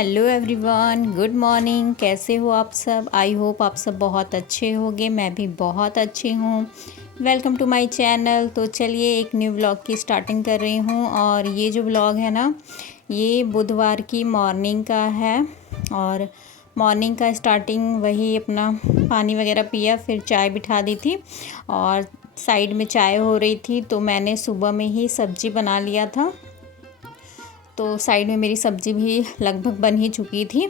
Hello everyone, good morning. कैसे हो आप सब? आई होप आप सब बहुत अच्छे होंगे। मैं भी बहुत अच्छी हूँ। Welcome to my channel. तो चलिए एक न्यू व्लॉग की स्टार्टिंग कर रही हूँ। और ये जो व्लॉग है ना, ये बुधवार की मॉर्निंग का है। और मॉर्निंग का स्टार्टिंग वही अपना पानी वगैरह पिया, फिर चाय बिठा दी थी और साइड में चाय हो रही थी। तो मैंने सुबह में ही सब्ज़ी बना लिया था, तो साइड में मेरी सब्ज़ी भी लगभग बन ही चुकी थी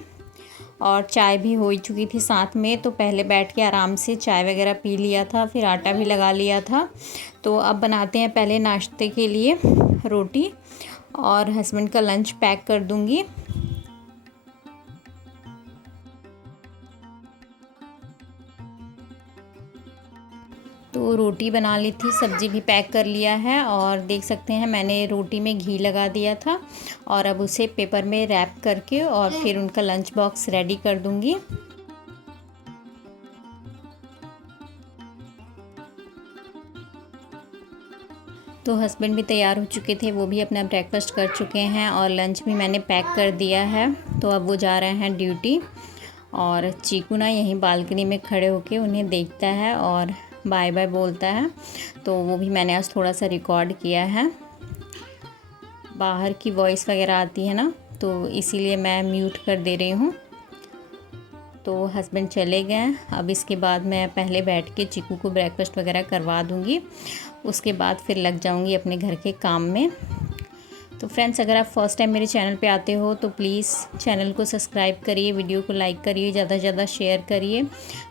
और चाय भी हो ही चुकी थी साथ में। तो पहले बैठ के आराम से चाय वगैरह पी लिया था, फिर आटा भी लगा लिया था। तो अब बनाते हैं पहले नाश्ते के लिए रोटी, और हस्बैंड का लंच पैक कर दूंगी। तो रोटी बना ली थी, सब्ज़ी भी पैक कर लिया है, और देख सकते हैं मैंने रोटी में घी लगा दिया था। और अब उसे पेपर में रैप करके और फिर उनका लंच बॉक्स रेडी कर दूंगी। तो हस्बैंड भी तैयार हो चुके थे, वो भी अपना ब्रेकफास्ट कर चुके हैं और लंच भी मैंने पैक कर दिया है। तो अब वो जा रहे हैं ड्यूटी। और चीकू ना यहीं बालकनी में खड़े होके उन्हें देखता है और बाय बाय बोलता है। तो वो भी मैंने आज थोड़ा सा रिकॉर्ड किया है। बाहर की वॉइस वगैरह आती है ना, तो इसीलिए मैं म्यूट कर दे रही हूँ। तो हस्बैंड चले गए। अब इसके बाद मैं पहले बैठ के चीकू को ब्रेकफास्ट वगैरह करवा दूँगी, उसके बाद फिर लग जाऊँगी अपने घर के काम में। तो फ्रेंड्स, अगर आप फर्स्ट टाइम मेरे चैनल पे आते हो तो प्लीज़ चैनल को सब्सक्राइब करिए, वीडियो को लाइक करिए, ज़्यादा से ज़्यादा शेयर करिए,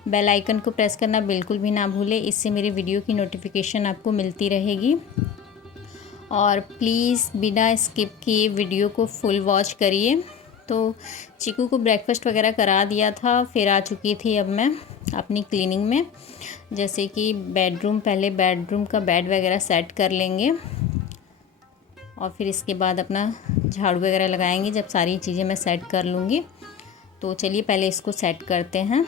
बेल आइकन को प्रेस करना बिल्कुल भी ना भूलें। इससे मेरी वीडियो की नोटिफिकेशन आपको मिलती रहेगी। और प्लीज़ बिना स्किप किए वीडियो को फुल वॉच करिए। तो चीकू को ब्रेकफास्ट वगैरह करा दिया था, फिर आ चुकी थी अब मैं अपनी क्लीनिंग में। जैसे कि पहले बेडरूम का बेड वगैरह सेट कर लेंगे और फिर इसके बाद अपना झाड़ू वगैरह लगाएंगे जब सारी चीज़ें मैं सेट कर लूँगी। तो चलिए पहले इसको सेट करते हैं।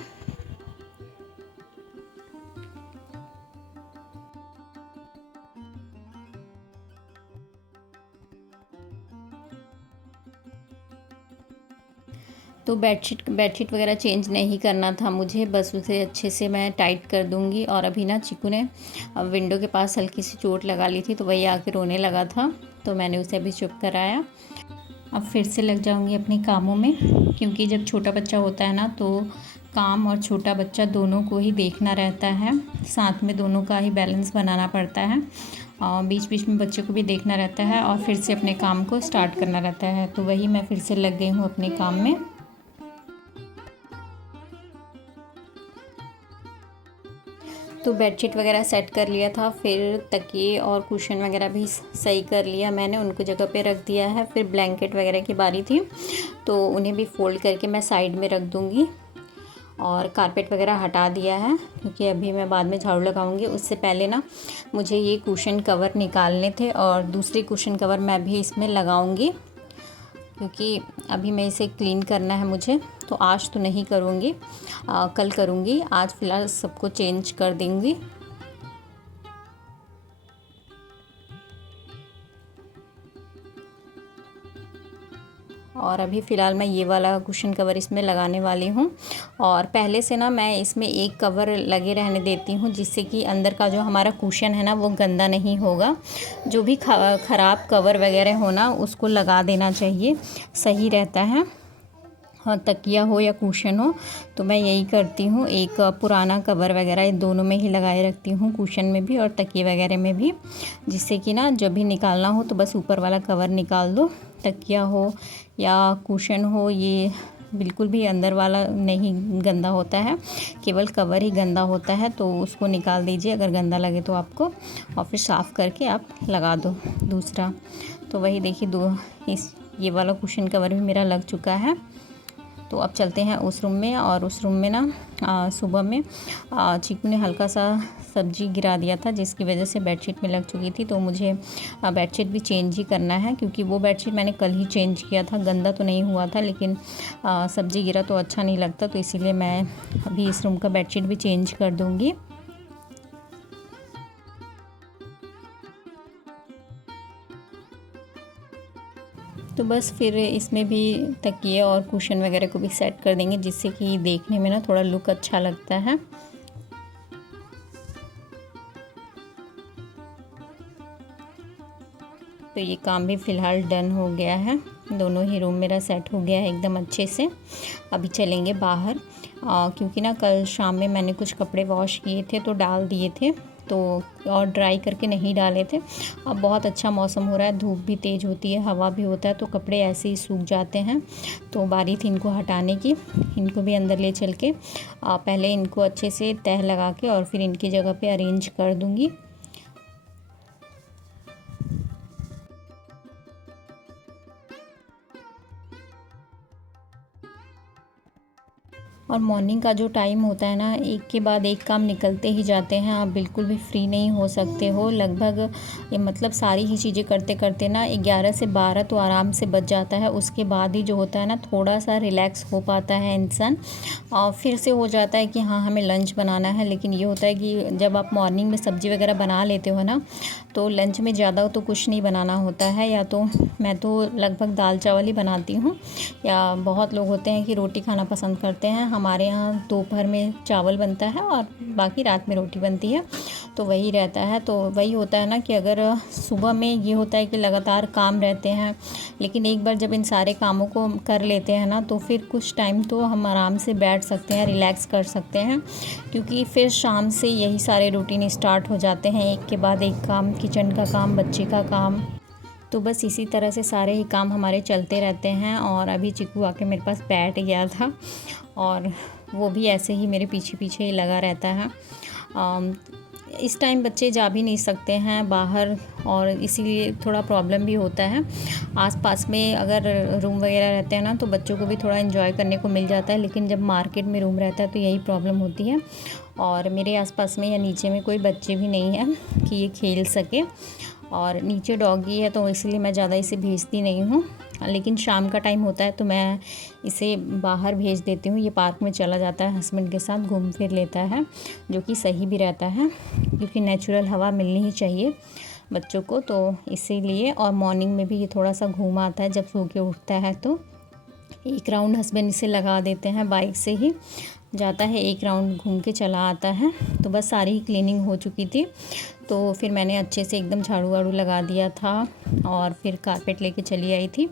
तो बेडशीट वगैरह चेंज नहीं करना था मुझे, बस उसे अच्छे से मैं टाइट कर दूंगी। और अभी ना चीकू ने विंडो के पास हल्की सी चोट लगा ली थी, तो वही आके रोने लगा था, तो मैंने उसे अभी चुप कराया। अब फिर से लग जाऊंगी अपने कामों में, क्योंकि जब छोटा बच्चा होता है ना, तो काम और छोटा बच्चा दोनों को ही देखना रहता है, साथ में दोनों का ही बैलेंस बनाना पड़ता है। और बीच बीच में बच्चे को भी देखना रहता है और फिर से अपने काम को स्टार्ट करना रहता है। तो वही मैं फिर से लग गई हूँ अपने काम में। तो बेडशीट वगैरह सेट कर लिया था, फिर तकिए और कुशन वगैरह भी सही कर लिया मैंने, उनको जगह पे रख दिया है। फिर ब्लैंकेट वगैरह की बारी थी, तो उन्हें भी फ़ोल्ड करके मैं साइड में रख दूँगी। और कारपेट वगैरह हटा दिया है, क्योंकि अभी मैं बाद में झाड़ू लगाऊंगी। उससे पहले ना मुझे ये कुशन कवर निकालने थे और दूसरे कुशन कवर मैं भी इसमें लगाऊंगी, क्योंकि अभी मैं इसे क्लीन करना है मुझे। तो आज तो नहीं करूँगी, कल करूँगी। आज फ़िलहाल सबको चेंज कर दूँगी। और अभी फ़िलहाल मैं ये वाला कुशन कवर इसमें लगाने वाली हूँ। और पहले से ना मैं इसमें एक कवर लगे रहने देती हूँ, जिससे कि अंदर का जो हमारा कुशन है ना, वो गंदा नहीं होगा। जो भी ख़राब कवर वगैरह हो ना, उसको लगा देना चाहिए, सही रहता है। हाँ, तकिया हो या कुशन हो, तो मैं यही करती हूँ। एक पुराना कवर वगैरह दोनों में ही लगाए रखती हूँ, कुशन में भी और तकिए वगैरह में भी, जिससे कि ना जब भी निकालना हो तो बस ऊपर वाला कवर निकाल दो। तकिया हो या कुशन हो, ये बिल्कुल भी अंदर वाला नहीं गंदा होता है, केवल कवर ही गंदा होता है। तो उसको निकाल दीजिए अगर गंदा लगे तो आपको, और फिर साफ़ करके आप लगा दो दूसरा। तो वही देखिए, ये वाला कुशन कवर भी मेरा लग चुका है। तो अब चलते हैं उस रूम में। और उस रूम में ना सुबह में चीकू ने हल्का सा सब्जी गिरा दिया था, जिसकी वजह से बेडशीट में लग चुकी थी। तो मुझे बेडशीट भी चेंज ही करना है, क्योंकि वो बेडशीट मैंने कल ही चेंज किया था। गंदा तो नहीं हुआ था, लेकिन सब्जी गिरा तो अच्छा नहीं लगता, तो इसीलिए मैं अभी इस रूम का बेडशीट भी चेंज कर दूँगी। तो बस फिर इसमें भी तकिए और कुशन वगैरह को भी सेट कर देंगे, जिससे कि देखने में ना थोड़ा लुक अच्छा लगता है। तो ये काम भी फ़िलहाल डन हो गया है। दोनों ही रूम मेरा सेट हो गया है एकदम अच्छे से। अभी चलेंगे बाहर, क्योंकि ना कल शाम में मैंने कुछ कपड़े वॉश किए थे तो डाल दिए थे, तो और ड्राई करके नहीं डाले थे। अब बहुत अच्छा मौसम हो रहा है, धूप भी तेज़ होती है, हवा भी होता है, तो कपड़े ऐसे ही सूख जाते हैं। तो बारी थी इनको हटाने की, इनको भी अंदर ले चल के पहले इनको अच्छे से तह लगा के और फिर इनकी जगह पे अरेंज कर दूँगी। और मॉर्निंग का जो टाइम होता है ना, एक के बाद एक काम निकलते ही जाते हैं, आप बिल्कुल भी फ्री नहीं हो सकते हो। लगभग ये मतलब सारी ही चीज़ें करते करते ना 11 से 12 तो आराम से बच जाता है। उसके बाद ही जो होता है ना, थोड़ा सा रिलैक्स हो पाता है इंसान, और फिर से हो जाता है कि हाँ हमें लंच बनाना है। लेकिन ये होता है कि जब आप मॉर्निंग में सब्ज़ी वगैरह बना लेते हो ना, तो लंच में ज़्यादा तो कुछ नहीं बनाना होता है। या तो मैं तो लगभग दाल चावल ही बनाती हूँ, या बहुत लोग होते हैं कि रोटी खाना पसंद करते हैं। हमारे यहाँ दोपहर में चावल बनता है और बाकी रात में रोटी बनती है, तो वही रहता है। तो वही होता है ना कि अगर सुबह में ये होता है कि लगातार काम रहते हैं, लेकिन एक बार जब इन सारे कामों को कर लेते हैं ना, तो फिर कुछ टाइम तो हम आराम से बैठ सकते हैं, रिलैक्स कर सकते हैं। क्योंकि फिर शाम से यही सारे रूटीन स्टार्ट हो जाते हैं, एक के बाद एक काम, किचन का काम, बच्चे का काम। तो बस इसी तरह से सारे ही काम हमारे चलते रहते हैं। और अभी चिकू आके मेरे पास बैठ गया था, और वो भी ऐसे ही मेरे पीछे पीछे ही लगा रहता है। इस टाइम बच्चे जा भी नहीं सकते हैं बाहर, और इसीलिए थोड़ा प्रॉब्लम भी होता है। आसपास में अगर रूम वगैरह रहते हैं ना, तो बच्चों को भी थोड़ा एंजॉय करने को मिल जाता है। लेकिन जब मार्केट में रूम रहता है तो यही प्रॉब्लम होती है। और मेरे आसपास में या नीचे में कोई बच्चे भी नहीं हैं कि ये खेल सके, और नीचे डॉगी है तो इसलिए मैं ज़्यादा इसे भेजती नहीं हूँ। लेकिन शाम का टाइम होता है तो मैं इसे बाहर भेज देती हूँ। ये पार्क में चला जाता है, हस्बैंड के साथ घूम फिर लेता है, जो कि सही भी रहता है, क्योंकि नेचुरल हवा मिलनी ही चाहिए बच्चों को, तो इसीलिए। और मॉर्निंग में भी ये थोड़ा सा घूम आता है, जब सो के उठता है तो एक राउंड हस्बैंड इसे लगा देते हैं, बाइक से ही जाता है, एक राउंड घूम के चला आता है। तो बस सारी ही क्लीनिंग हो चुकी थी, तो फिर मैंने अच्छे से एकदम झाड़ू वाड़ू लगा दिया था, और फिर कारपेट लेके चली आई थी।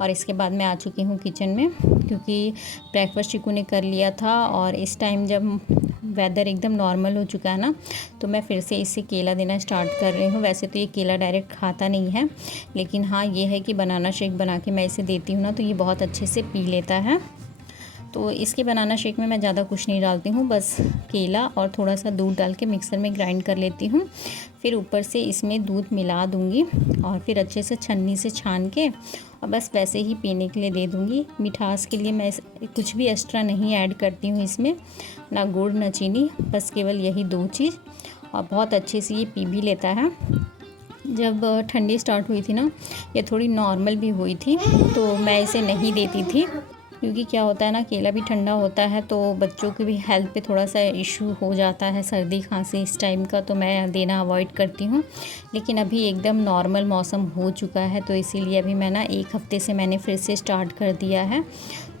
और इसके बाद मैं आ चुकी हूँ किचन में, क्योंकि ब्रेकफास्ट चिकू ने कर लिया था। और इस टाइम जब वेदर एकदम नॉर्मल हो चुका है ना, तो मैं फिर से इसे केला देना स्टार्ट कर रही हूँ। वैसे तो ये केला डायरेक्ट खाता नहीं है, लेकिन हाँ ये है कि बनाना शेक बना के मैं इसे देती हूँ ना, तो ये बहुत अच्छे से पी लेता है। तो इसके बनाना शेक में मैं ज़्यादा कुछ नहीं डालती हूँ, बस केला और थोड़ा सा दूध डाल के मिक्सर में ग्राइंड कर लेती हूँ। फिर ऊपर से इसमें दूध मिला दूँगी, और फिर अच्छे से छन्नी से छान के और बस वैसे ही पीने के लिए दे दूँगी। मिठास के लिए मैं कुछ भी एक्स्ट्रा नहीं ऐड करती हूँ इसमें, ना गुड़ ना चीनी, बस केवल यही 2 चीज़। और बहुत अच्छे से ये पी भी लेता है। जब ठंडी स्टार्ट हुई थी ना, ये थोड़ी नॉर्मल भी हुई थी, तो मैं इसे नहीं देती थी, क्योंकि क्या होता है ना, केला भी ठंडा होता है, तो बच्चों की भी हेल्थ पे थोड़ा सा इशू हो जाता है, सर्दी खांसी इस टाइम का, तो मैं देना अवॉइड करती हूँ। लेकिन अभी एकदम नॉर्मल मौसम हो चुका है, तो इसीलिए अभी मैं ना 1 हफ़्ते से मैंने फिर से स्टार्ट कर दिया है,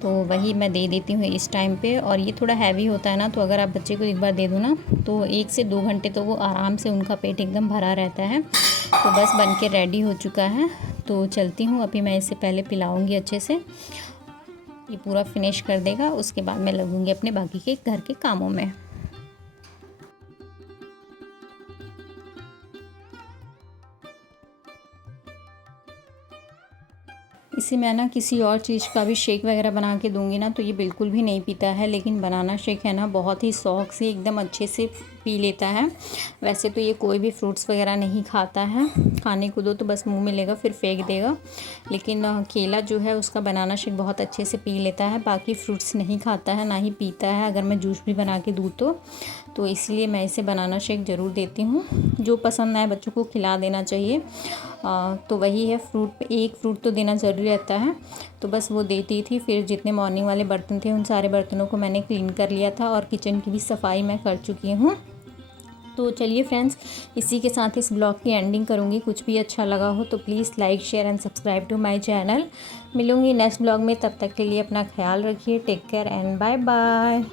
तो वही मैं दे देती हूँ इस टाइम पे। और ये थोड़ा हैवी होता है ना, तो अगर आप बच्चे को एक बार दे दो ना, तो 1 से 2 घंटे तो वो आराम से, उनका पेट एकदम भरा रहता है। तो बस बन के रेडी हो चुका है, तो चलती हूँ। अभी मैं इसे पहले पिलाऊँगी अच्छे से, ये पूरा फिनिश कर देगा, उसके बाद मैं लगूंगी अपने बाकी के घर के कामों में। इसे मैं ना किसी और चीज़ का भी शेक वगैरह बना के दूंगी ना, तो ये बिल्कुल भी नहीं पीता है। लेकिन बनाना शेक है ना, बहुत ही शौक से एकदम अच्छे से पी लेता है। वैसे तो ये कोई भी फ्रूट्स वगैरह नहीं खाता है, खाने को दो तो बस मुंह में लेगा फिर फेंक देगा। लेकिन केला जो है उसका बनाना शेक बहुत अच्छे से पी लेता है। बाकी फ्रूट्स नहीं खाता है, ना ही पीता है, अगर मैं जूस भी बना के दूँ तो इसलिए मैं इसे बनाना शेक ज़रूर देती हूँ। जो पसंद आए बच्चों को खिला देना चाहिए। तो वही है, एक फ्रूट तो देना ज़रूरी रहता है, तो बस वो देती थी। फिर जितने मॉर्निंग वाले बर्तन थे उन सारे बर्तनों को मैंने क्लीन कर लिया था, और किचन की भी सफाई मैं कर चुकी हूँ। तो चलिए फ्रेंड्स, इसी के साथ इस ब्लॉग की एंडिंग करूँगी। कुछ भी अच्छा लगा हो तो please like share and subscribe to my channel. मिलूँगी नेक्स्ट ब्लॉग में, तब तक के लिए अपना ख्याल रखिए। Take care and bye bye.